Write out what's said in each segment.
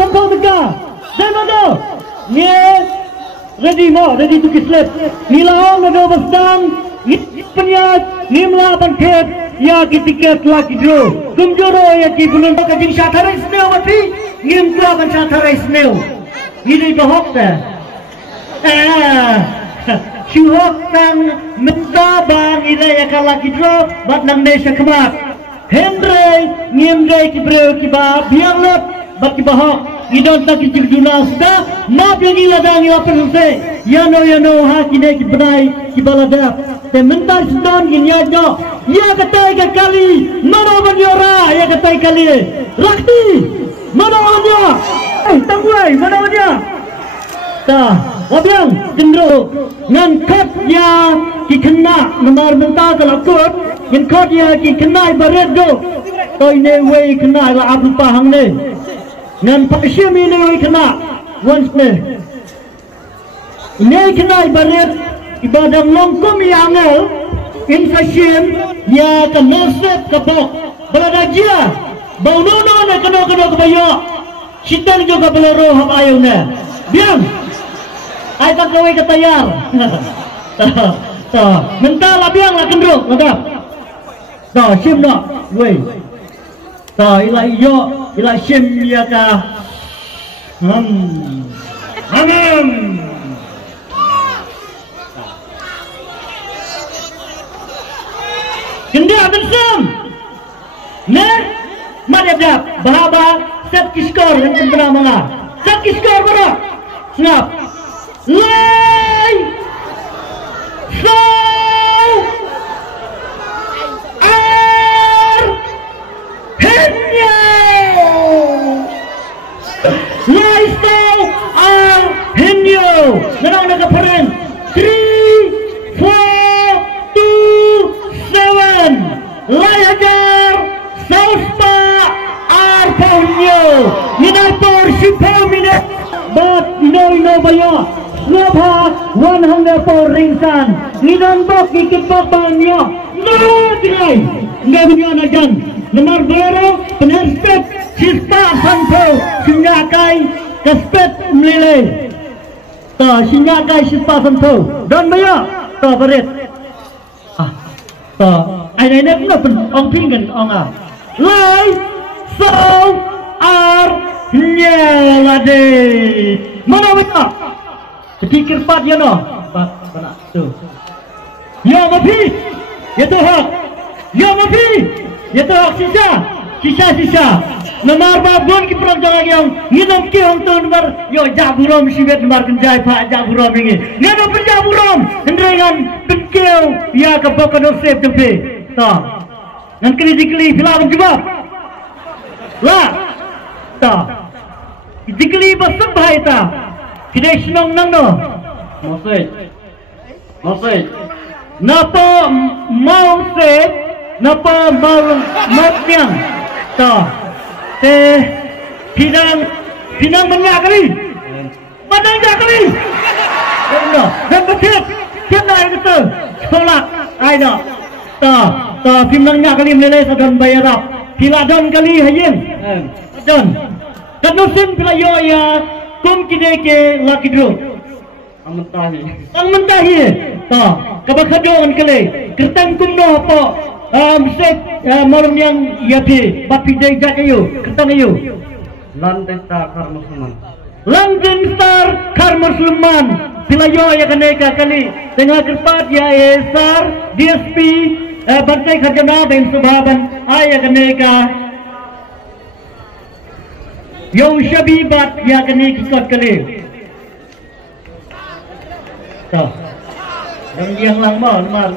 sampai mereka. Dan mana? Ni ready to kislep. Ni lawan ada bestang. Ni penyat. Ni melawan ket. Ya tiket lagi dulu. Kumjoro ya ki belum kajing syatarai snail mati. Ngim tu akan syatarai snail. Ini bahok dah. Syuhok nang minta bang ilai akan lagi dulu. Bat nang desa kemat. Hendrai ngimrai ki breu ki ba biang lot. Bat ki bahok. Idon tak kicik juna sudah. Maaf yang iladang yang apa selesai. Yano ha kini ki benai ki baladap. Sementar sedang gini aja. Ya kata ikan kali. Mana menyora? Ya kata ikan kali. Rakti. Mana dia? Tangguai. Mana dia? Dah. Wabiang. Cenderung. Ngan kot dia ki kena. Nomor mentar kalau kot. Ngan kot dia ki kena ibarat do. Toi ne wei kena lah abu pahang ne. Ngan paksim ini wei kena. Once ne. Ini kena ibarat. Ibadah longkom yang angel. Inflation ya ke nasib ke bok belada dia bau nono na kena kebayo sitan juga beloro hab ayuna biang ai tak kawai ke tayar ta mental lah biang lah kendro ngadap ta sim no wei ta ila sim ya ka Gendia bersam, ne, mana dah bahaba set kiskor yang pernah mengar, set kiskor mana, snap, lay, so, henya, lay so, henya, nenang nak perang, 3, 4, 2, 7 Layajar Sauspa Arpahnyo Ninai por 10 minit But no bayo Snobha 100 por ringsan Ninan bok ikit bok banyo No tingay Nggak bunyo na dyan Nomor bero Penerspet Sista Santo Sinyakai Kaspet Mlile Ta Sinyakai Sista Santo Dan bayo Ta barit Ta ai này nó phần ông thiên gần ông à lấy sâu ar nhẹ là đi mana mana pikir pat ya no pat mana tu ya mafi ya tu hak sisa nomor babon ki perang jangan yang nginam ki hong tu nomor yo jaburom sibet nomor kenjai pak jaburom ini ngado penjaburom hendrengan benkeu ya ke bokan osep tempe ta nan kali filah menjawab la ta dikli basab bahai ta kidai senong nang no mosai napa mau se napa mau matnyang ta te pinang banyak kali no betul kita itu sekolah aida ta pinangnya kali meleleh sadon bayarap piladon kali hayin don kanusin pilayo ya kum kideke lakidro ang mentahi ta kabakadon kali kertang kumno apa set malam yang yapi bapi dai jakayo kertang ayo London Star Karmusliman pilayo ya kaneka kali tengah kerpat ya esar DSP Bantai Khajana dan Subhaban ayah kaneka Yung Shabibat ya kaneka ikut kali so yang lang mo nomor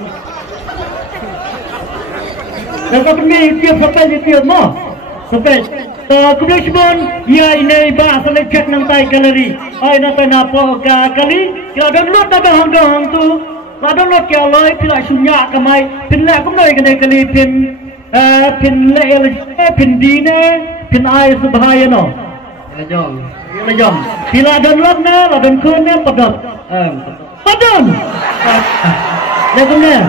dapat ni tiap sampai tiap mo sampai kemudian ya ini bahasa lecet nanti galeri ay nanti napo kali kalau download ada hang tu kalau download kaya loy pila sunya kamai pinla kum loy kali pin le pin dine pin ay subhaya no lejong pila download na la download kun padot lekumnya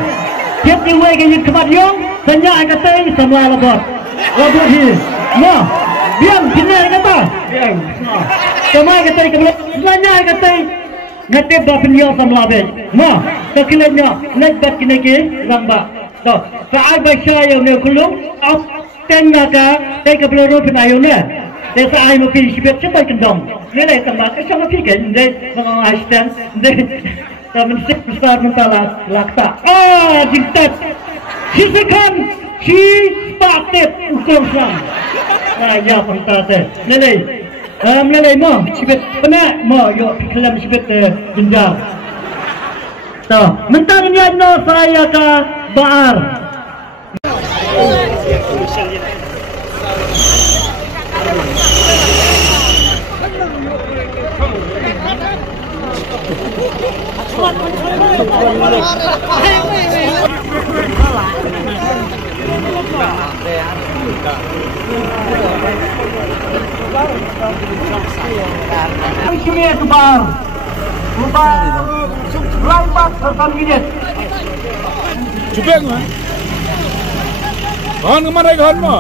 tiap diwe kaya kemat yong sanya ay katay samla labot labot hi mo biang pinay kata em. Sama kata kebelah sebenarnya kata nanti bapnya sama ben. Ma, takilnya nak bat kini ke ramba. So, saat baca yang ni kulung, up tengah ka, tay kebelah roh penayunnya. Desa ay mo pilih sibet siapa kendong. Nilai tambah kesana fikir, deh mengang asisten, deh. Taman sip besar mentala lakta. Jintat. Sisakan si patet ukur sang. Ya fantastis. Nilai mo sibet pernah mo yo kelam sibet jenjang. So, mentarnya no saya ka baar. Kami kebar, lambat bertanggung. Cuba kan? Kawan kemana kawan mo?